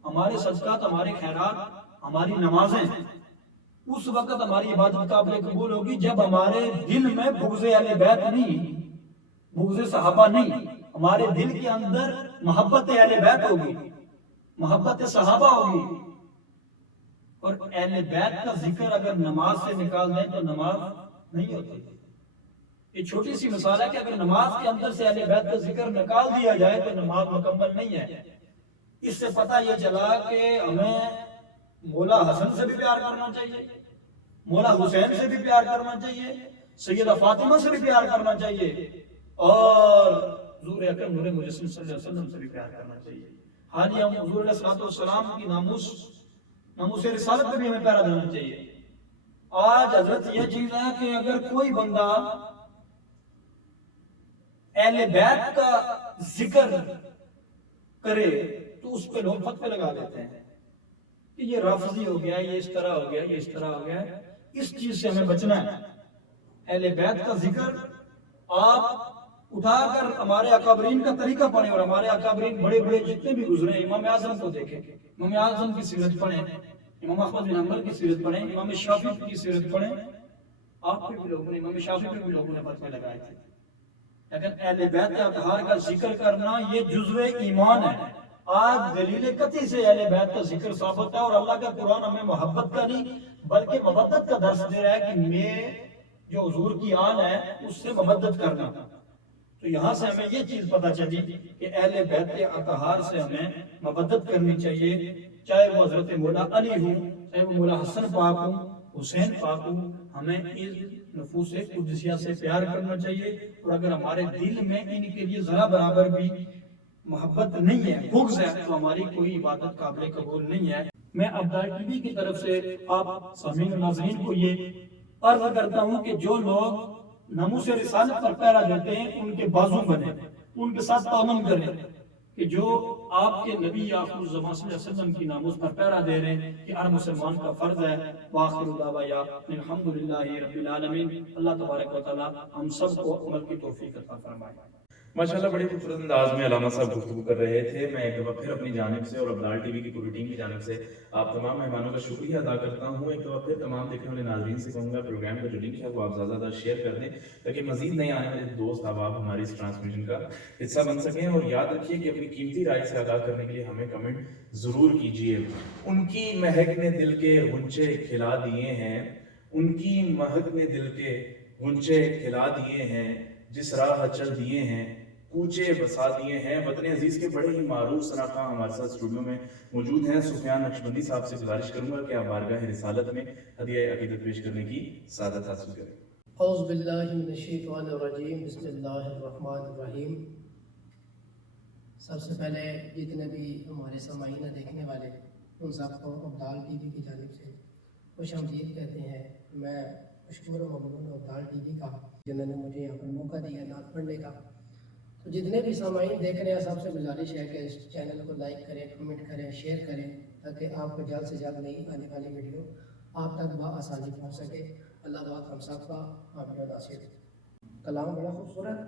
ہمارے صدقات، ہمارے خیرات، ہماری نمازیں، اس وقت ہماری عبادت قابل قبول ہوگی جب ہمارے دل میں بغض اہل بیت نہیں، بغض صحابہ نہیں، ہمارے دل کے اندر محبت اہل بیت ہوگی، محبت صحابہ ہوگی۔ اور اہل بیت کا ذکر اگر نماز سے نکال دیں تو نماز نہیں ہوتی۔ یہ چھوٹی سی مثال ہے کہ اگر نماز کے اندر سے اہل بیت کا ذکر نکال دیا جائے تو نماز مکمل نہیں ہے۔ اس سے پتہ یہ چلا کہ ہمیں مولا حسن سے بھی پیار کرنا چاہیے، مولا حسین سے بھی پیار کرنا چاہیے، سیدہ فاطمہ سے بھی پیار کرنا چاہیے، اور حضور اکرم نور مجسم صلی اللہ علیہ وسلم سے بھی پیار کرنا چاہیے۔ حال ہی ہم حضور علیہ الصلوۃ والسلام کی ناموس رسالت پہ بھی ہمیں پیارا دینا چاہیے۔ آج حضرت یہ چیز ہے کہ اگر کوئی بندہ اہل بیت کا ذکر کرے تو اس پہ لوگ فتوے لگا دیتے ہیں کہ یہ رافضی ہو گیا، یہ اس طرح ہو گیا، یہ اس طرح ہو گیا۔ اس چیز سے ہمیں بچنا ہے۔ اہل بیت کا ذکر آپ اٹھا کر ہمارے اکابرین کا طریقہ پڑھیں، اور ہمارے اکابرین بڑے بڑے جتنے بھی گزرے، امام اعظم کو دیکھیں، امام اعظم کی سیرت پڑھیں، امام احمد بن حنبل کی سیرت پڑھیں، امام شافعی کی سیرت پڑھیں۔ آپ پہ بھی لوگوں نے، امام شافعی پہ بھی لوگوں نے فتوے لگائے تھے۔ لیکن اہل بیت اطہار کا ذکر کرنا یہ جزو ایمان ہے۔ آج دلیل قطعی سے اہل بیت کا ذکر ثابت ہے، اور اللہ کا قرآن ہمیں محبت کا نہیں بلکہ مودت کا درس دے رہا ہے کہ میں جو حضور کی آل ہے اس سے مودت کرنا۔ تو یہاں سے ہمیں یہ چیز پتہ چلی کہ اہل بیت اطہار سے ہمیں مودت کرنی چاہیے، چاہے وہ حضرت مولا علی ہوں، چاہے وہ مولا حسن پاک ہوں، حسین پاک ہوں، ہمیں اس نفوس قدسیہ سے پیار کرنا چاہیے۔ اور اگر ہمارے دل میں ان کے لیے ذرا برابر بھی محبت نہیں ہے، بغض ہے، تو ہماری کوئی عبادت قابل قبول نہیں ہے۔ میں عبدال ٹی وی کی طرف سے آپ سامعین و ناظرین کو یہ عرض کرتا ہوں کہ جو لوگ ناموس رسالت پر پہرا دیتے ہیں ان کے بازو بنے، ان کے ساتھ تعاون کریں کہ جو آپ کے نبی آخر الزمان صلی اللہ علیہ وسلم کی ناموس پر پہرا دے رہے ہیں کہ ہر مسلمان کا فرض ہے۔ وآخر دعوانا الحمدللہ رب العالمین۔ اللہ تبارک و تعالی ہم سب کو عمل کی توفیق عطا فرمائے۔ ماشاءاللہ بڑے خوبصورت انداز میں علامہ صاحب گفتگو کر رہے تھے۔ میں ایک دفعہ پھر اپنی جانب سے اور ابدال ٹی وی کی پوری ٹیم کی جانب سے آپ تمام مہمانوں کا شکریہ ادا کرتا ہوں۔ ایک دفعہ پھر تمام دیکھنے والے ناظرین سے کہوں گا پروگرام کا جو لنک ہے وہ آپ زیادہ زیادہ شیئر کر دیں تاکہ مزید نئے آنے والے دوست احباب ہماری اس ٹرانسمیشن کا حصہ بن سکیں۔ اور یاد رکھیے کہ اپنی قیمتی رائے سے آگاہ کرنے کے لیے ہمیں کمنٹ ضرور کیجیے۔ ان کی مہک نے دل کے غنچے کھلا دیے ہیں، ان کی مہک نے دل کے غنچے کھلا دیے ہیں، جس راہ چل دیے ہیں کوچے بسا دیے ہیں۔ وطن عزیز کے بڑے ہی معروف صنعتکار ہمارے ساتھ اسٹوڈیو میں موجود ہیں۔ سفیان نقشبندی صاحب سے گزارش کروں گا کہ آپ بارگاہ رسالت میں ہدیہ عقیدت پیش کرنے کی سعادت حاصل کریں۔ اعوذ باللہ من الشیطان الرجیم، بسم اللہ الرحمن الرحیم۔ سب سے پہلے جتنے بھی ہمارے سامعین دیکھنے والے ان سب کو ابدال ٹی وی کی جانب سے خوش آمدید کہتے ہیں۔ میں مشکور و ممنون ابدال ٹی وی کا جنہوں نے مجھے یہاں پر موقع دیا نعت پڑھنے کا۔ تو جتنے بھی سامعین دیکھ رہے ہیں سب سے گزارش ہے کہ اس چینل کو لائک کریں، کمنٹ کریں، شیئر کریں تاکہ آپ کو جلد سے جلد نئی آنے والی ویڈیو آپ تک بآسانی پہنچ سکے۔ اللہ پاک ہم سب کا حامی و ناصر۔ کلام بڑا خوبصورت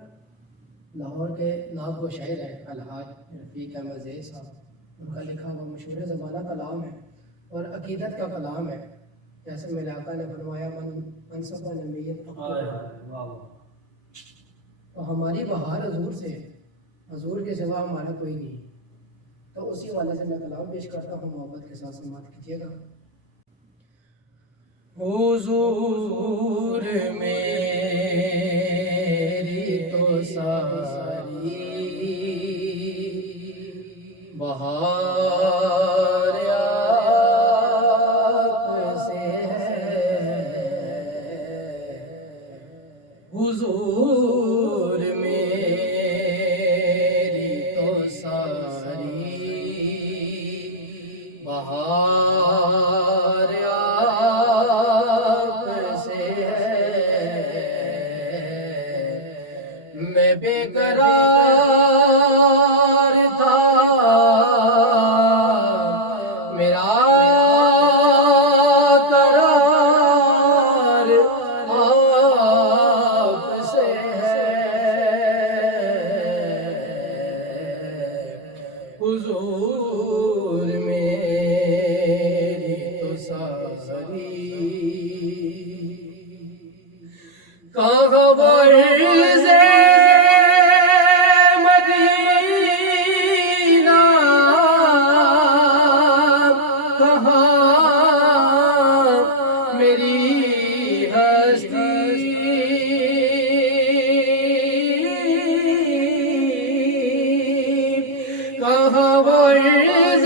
لاہور کے ناب و شاعر ہیں الحاج رفیق احمد زئی صاحب، ان کا لکھا ہوا مشہور زمانہ کلام ہے اور عقیدت کا کلام ہے۔ جیسے میرے آقا نے فرمایا من انصب نمیت تو ہماری بہار حضور سے، حضور کے سوا ہمارا کوئی نہیں۔ تو اسی والے سے میں کلام پیش کرتا ہوں، محبت کے ساتھ سماعت کیجیے گا۔ حضور میری تو ساری بہار آپ سے ہے، حضور میری تو ساری بہار آپ سے ہے۔ حضور میری تو ساری کہاں برز مدینہ کہاں میری ہستی کہاں برز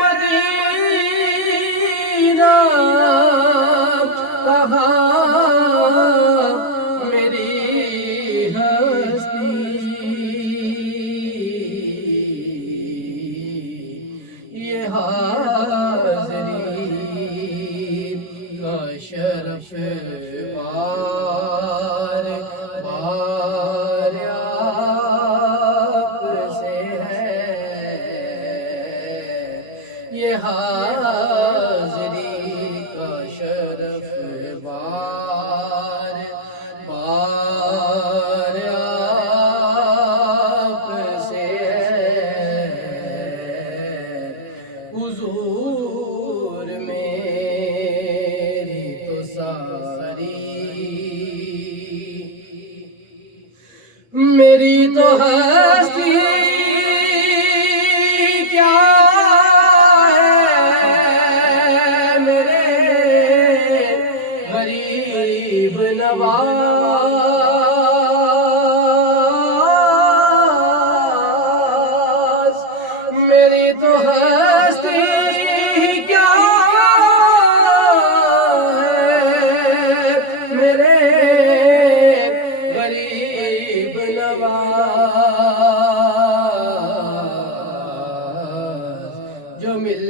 مدینہ کہاں میری ہستی یہ حاضری کا شرف بار بار آپ سے ہے یہ حاضری کا شرف بار بار آپ سے ہے حضور میری تو ساری میری تو ہستی کیا ہے میرے غریب نواز میری تو ہستی کیا ہے میرے غریب نواز جو مل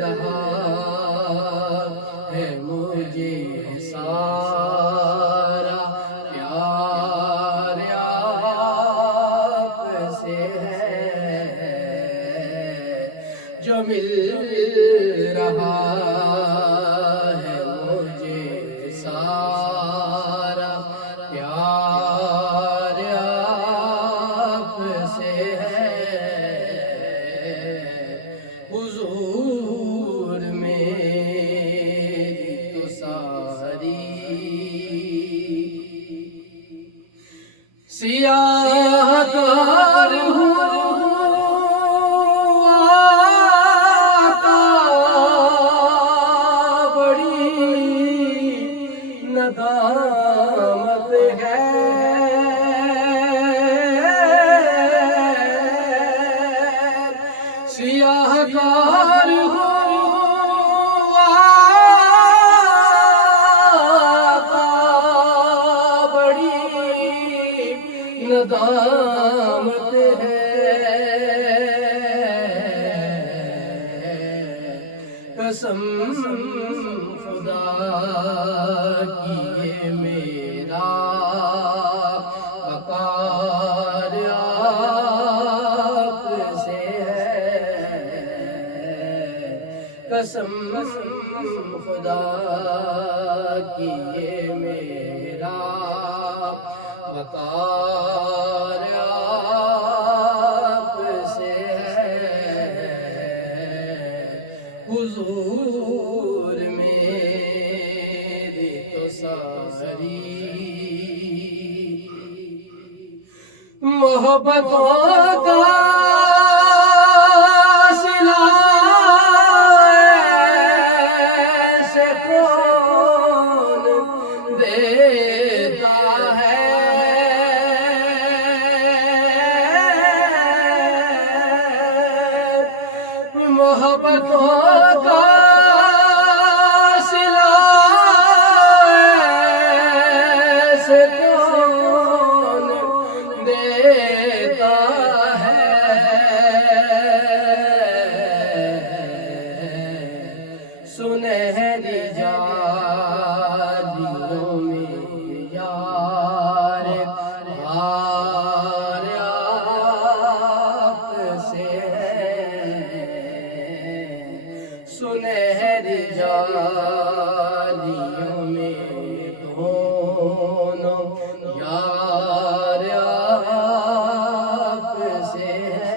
رہا ہے مجھے سارا پیار آپ سے ہے جو مل رہا ہے مجھے سارا پیار آپ سے ہے حضور میری تو ساری سیاہ کار ہوں آقا بڑی ندامت ہے سیاہ کار ہوں آقا بڑی ندامت ہے قسم خدا کی یہ میرا وقار آپ سے ہے قسم خدا کی یہ میرا وقار آپ سے ہے حضور میری تو ساری محبتوں کا صلہ ایسے کون دیتا ہے محبتوں کا صلہ ایسے کون دیتا ہے سنہری جالیوں میں یار غار آپ سے ہے سنہری جالیوں میں دونوں یار آپ سے ہے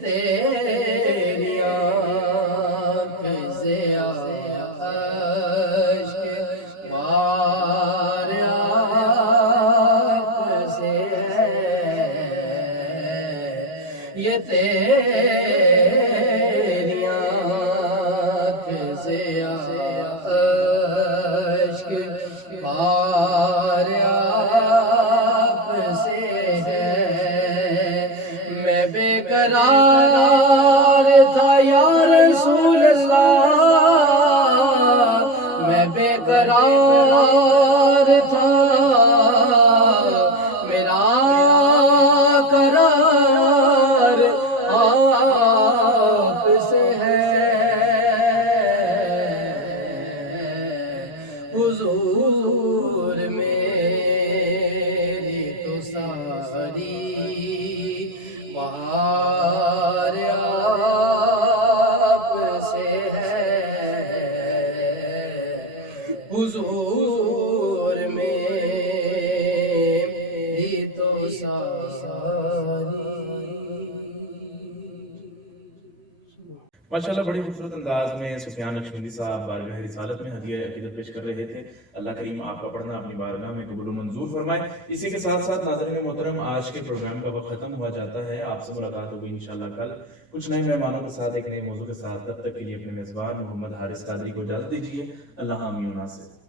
تیری آنکھ سے اشک بار آپ سے ہے، یہ تیری آنکھ سے اشک بار آپ سے ہے، میں بے قرار تھا یا رسول اللہ، میں بے قرار تھا، میرا قرار آپ سے ہے، حضور میری تو ساری بہار آپ سے ہے، حضور میری تو ساری۔ ماشاءاللہ بڑی خوبصورت انداز میں سفیان نقشبندی صاحب بارگاہ رسالت میں ہدیہ عقیدت پیش کر رہے تھے۔ اللہ کریم آپ کا پڑھنا اپنی بارگاہ میں قبول و منظور فرمائے۔ اسی کے ساتھ ساتھ ناظرین محترم آج کے پروگرام کا وقت ختم ہوا جاتا ہے، آپ سے ملاقات ہوگی انشاءاللہ کل کچھ نئے مہمانوں کے ساتھ ایک نئے موضوع کے ساتھ، تب تک کے لیے اپنے میزبان محمد حارث قادری کو اجازت دیجیے۔ اللہ آمین و ناصر۔